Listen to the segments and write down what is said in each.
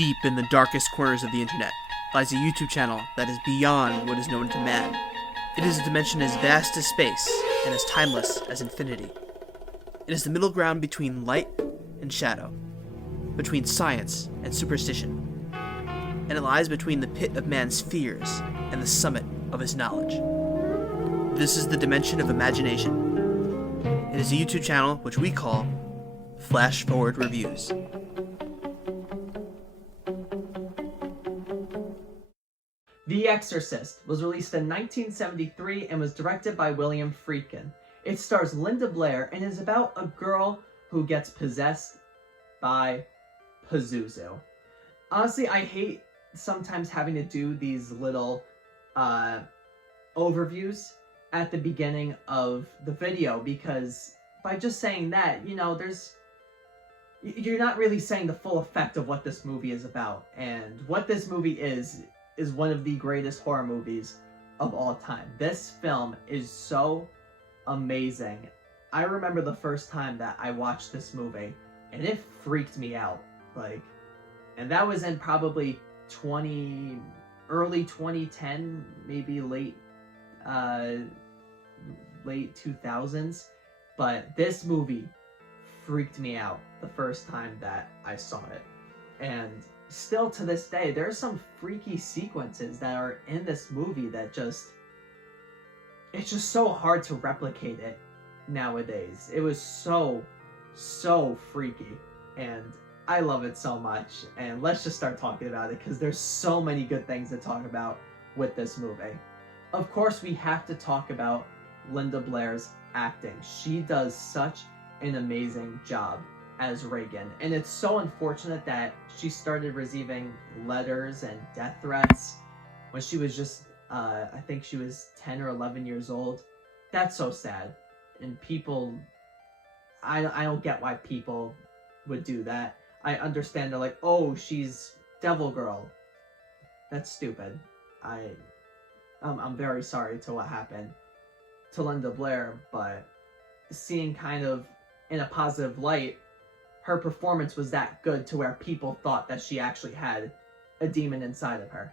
Deep in the darkest corners of the internet lies a YouTube channel that is beyond what is known to man. It is a dimension as vast as space and as timeless as infinity. It is the middle ground between light and shadow, between science and superstition, and it lies between the pit of man's fears and the summit of his knowledge. This is the dimension of imagination. It is a YouTube channel which we call Flash Forward Reviews. The Exorcist was released in 1973 and was directed by William Friedkin. It stars Linda Blair and is about a girl who gets possessed by Pazuzu. Honestly, I hate sometimes having to do these little overviews at the beginning of the video, because by just saying that, you're not really saying the full effect of what this movie is about. And what this movie is one of the greatest horror movies of all time. This film is so amazing. I remember the first time that I watched this movie, and it freaked me out. And that was in probably early 2010, maybe late 2000s. But this movie freaked me out the first time that I saw it. And still to this day, there are some freaky sequences that are in this movie that it's just so hard to replicate it nowadays. It was so freaky, and I love it so much. And let's just start talking about it, because there's so many good things to talk about with this movie. Of course, we have to talk about Linda Blair's acting. She does such an amazing job as Regan, and it's so unfortunate that she started receiving letters and death threats when she was just I think she was 10 or 11 years old. That's so sad. And people, I don't get why people would do that. I understand they're like, oh, she's Devil Girl. That's stupid. I'm very sorry to what happened to Linda Blair, but seeing kind of in a positive light, her performance was that good to where people thought that she actually had a demon inside of her.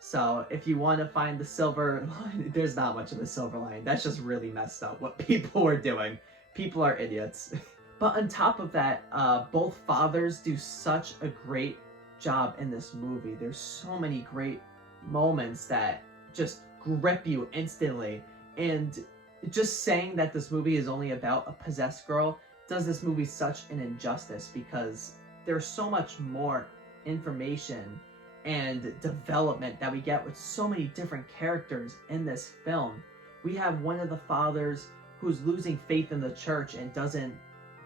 So if you want to find the silver line, there's not much of a silver line. That's just really messed up what people are doing. People are idiots. But on top of that, both fathers do such a great job in this movie. There's so many great moments that just grip you instantly. And just saying that this movie is only about a possessed girl does this movie such an injustice, because there's so much more information and development that we get with so many different characters in this film. We have one of the fathers who's losing faith in the church and doesn't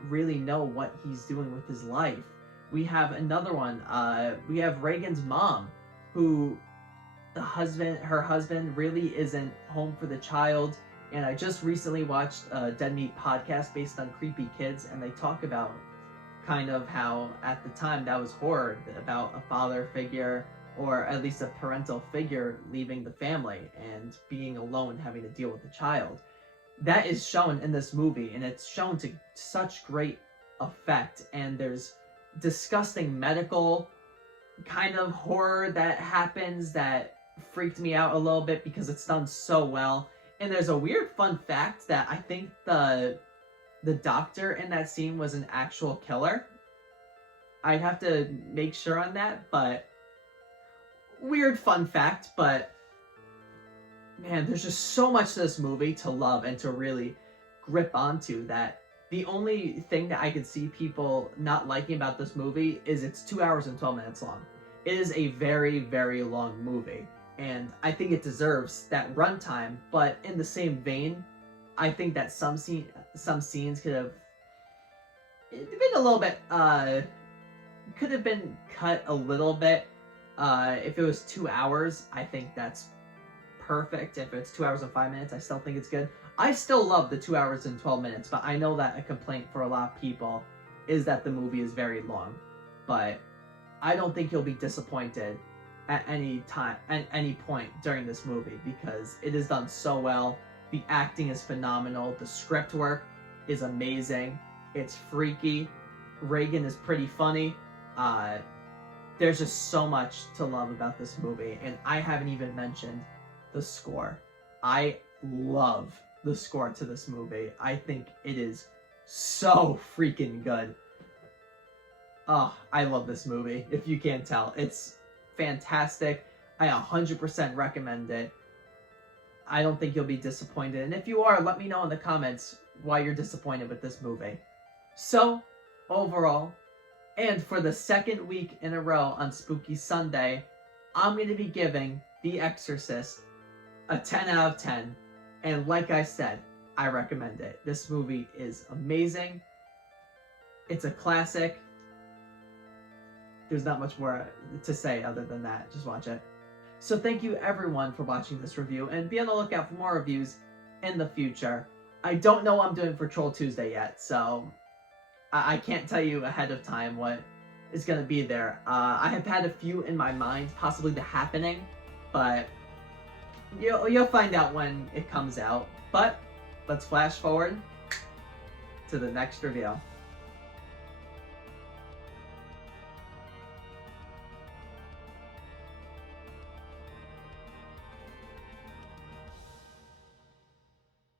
really know what he's doing with his life. We have another one, we have Regan's mom, who her husband really isn't home for the child. And I just recently watched a Dead Meat podcast based on creepy kids, and they talk about kind of how at the time that was horror, about a father figure, or at least a parental figure, leaving the family and being alone, having to deal with a child. That is shown in this movie, and it's shown to such great effect. And there's disgusting medical kind of horror that happens that freaked me out a little bit, because it's done so well. And there's a weird fun fact that I think the doctor in that scene was an actual killer. I'd have to make sure on that, but weird fun fact. But man, there's just so much to this movie to love and to really grip onto, that the only thing that I could see people not liking about this movie is it's 2 hours and 12 minutes long. It is a very, very long movie. And I think it deserves that runtime, but in the same vein, I think that some scenes could have been a little bit, could have been cut a little bit. If it was 2 hours, I think that's perfect. If it's 2 hours and 5 minutes, I still think it's good. I still love the 2 hours and 12 minutes, but I know that a complaint for a lot of people is that the movie is very long. But I don't think you'll be disappointed at any time, at any point during this movie, because it is done so well. The acting is phenomenal. The script work is amazing. It's freaky. Regan is pretty funny. there's just so much to love about this movie, and I haven't even mentioned the score. I love the score to this movie. I think it is so freaking good. Oh, I love this movie, if you can't tell. It's fantastic. I 100% recommend it. I don't think you'll be disappointed. And if you are, let me know in the comments why you're disappointed with this movie. So, overall, and for the second week in a row on Spooky Sunday, I'm going to be giving The Exorcist a 10 out of 10. And like I said, I recommend it. This movie is amazing. It's a classic. There's not much more to say other than that. Just watch it. So thank you everyone for watching this review, and be on the lookout for more reviews in the future. I don't know what I'm doing for Troll Tuesday yet, so I can't tell you ahead of time what is going to be there. I have had a few in my mind, possibly The Happening, but you'll find out when it comes out. But let's flash forward to the next review.